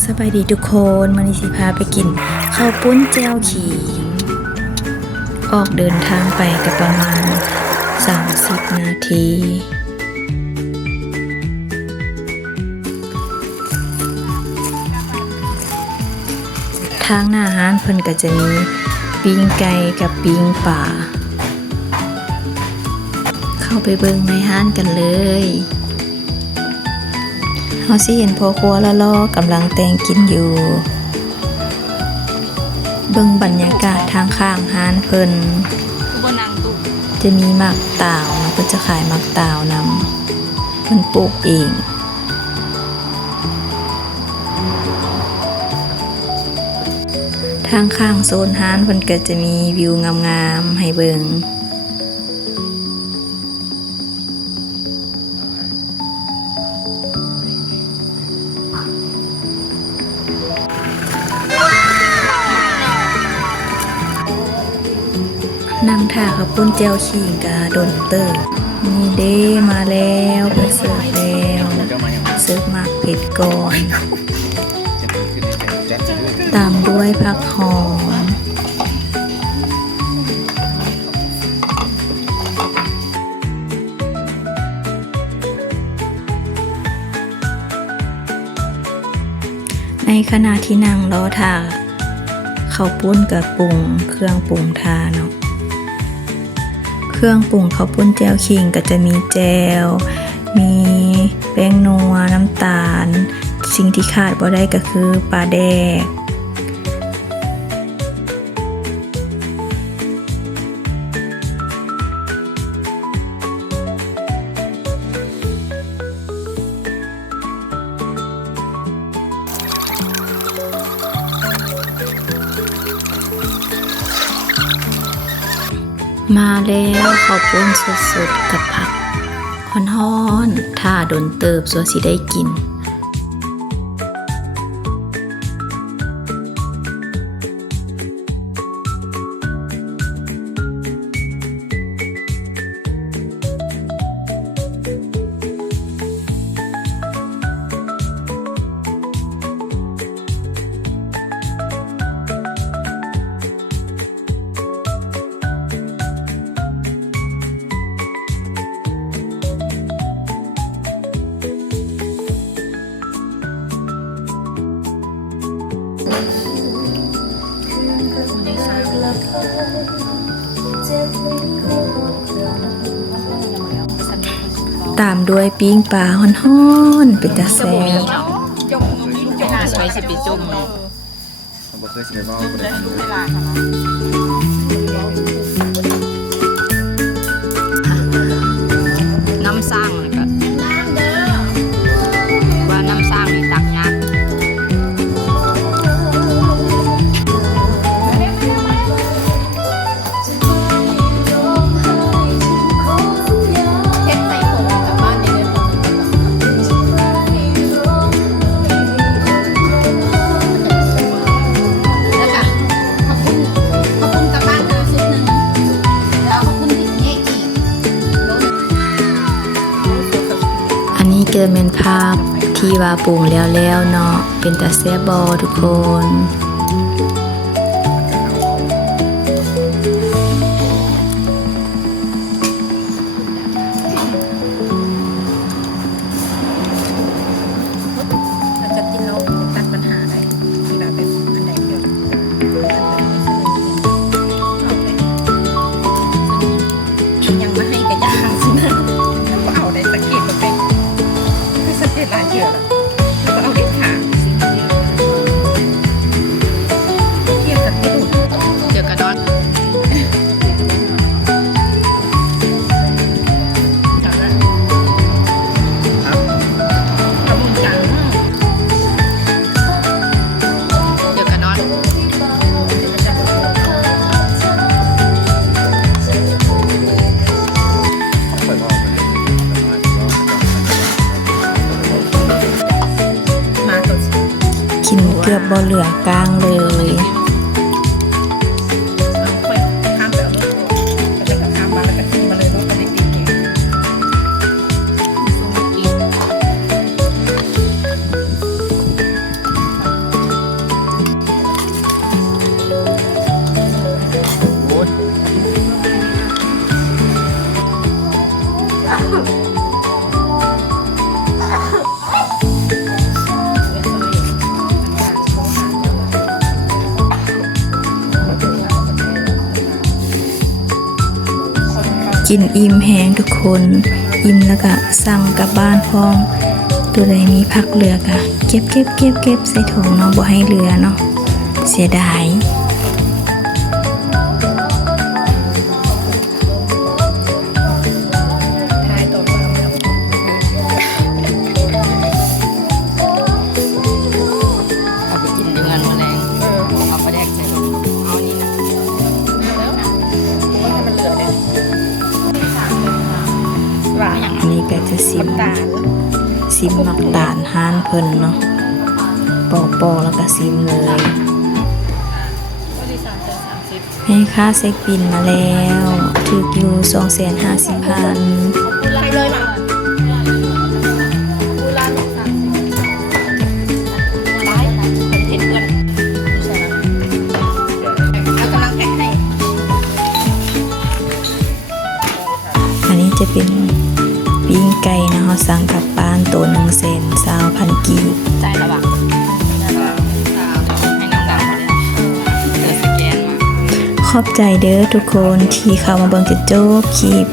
สบายดีทุกคนมื้อนี้สิพาไปกินข้าวปุ้นแจ่วขิงออกเดินทางไปก็ประมาณ30นาทีทางหน้าร้านเพิ่นก็จะมีปิ้งไก่กับปิ้งปลาเข้าไปเบิ่งในร้านกันเลยเฮาสิเห็นพ่อครัวละล้อกำลังแต่งกินอยู่เบิ่งบรรยากาศทางข้างร้านเพิ่นจะมีหมากตาวนะเพิ่นจะขายหมากตาวนำเพิ่นปลูกเองทางข้างโซนร้านเพิ่นก็จะมีวิวงามๆให้เบิ่งนั่งท่าข้าวปุ้นแจ่วขิงกะโดนเติบนี่เด้มาแล้วเพิ่นเสิร์ฟแล้วเสิร์ฟมากเผ็ดก่อนตามด้วยผักหอมในขณะที่นั่งรอท่าข้าวปุ้นกับปรุงเครื่องปรุงทาเนาะเครื่องปรุงข้าวปุ้นแจ่วขิงก็จะมีแจ่วมีแป้งนัวน้ำตาลสิ่งที่ขาดบ่ได้ก็คือปลาแดกมาแล้วข้าวปุ้นสดๆกับผักฮ้อนๆถ้าโดนเติบสัวสิได้กินตามด้วยปิ้งปลาฮ้อนๆเป็นตาแซ่บใช้สิไปจุ่มเลยน้ำสร้างเลยก็ว่าน้ำสร้างนี่ตักยากอันนี้เกิดเป็นภาพที่ว่าปรุงแล้วเนาะเป็นตาแซ่บบทุกคนกินเกือบบ่เหลือกลางเลย กินอิ่มแห้งทุกคนอิ่มแล้วก็สั่งกลับบ้านพร้อมตัวใดมีผักเหลือก็เก็บใส่ถุงเนาะบ่ให้เหลือเนาะเสียดาย ทายตัวเพิ่มแล้ว เอาไปกินอยู่เงินแมลงเอาไปแดกใส่เอานี่นะ แล้วว่าให้มันเหลือเลยหวาน อันนี้ก็จะซิม ตาล ซิมมักตาลห้านเพิ่นเนาะปอกแล้วก็ซิมเลย ก็ดี30 ให้ค่าเซ็กบินมาแล้วถูกอยู่250,000 30ไปเลยมากูร้าน30ได้เห็นเพื่อนเอากำลังแพ็คให้ อันนี้จะเป็นปิ้งไก่นะเฮาสั่งกลับบ้านตัว120,000 กีบ ใจระหว่างให้น้องดาวเขาได้เดี๋ยวสแกนมา ขอบใจเด้อทุกคนที่เข้ามาเบิ่งจนจบคลิป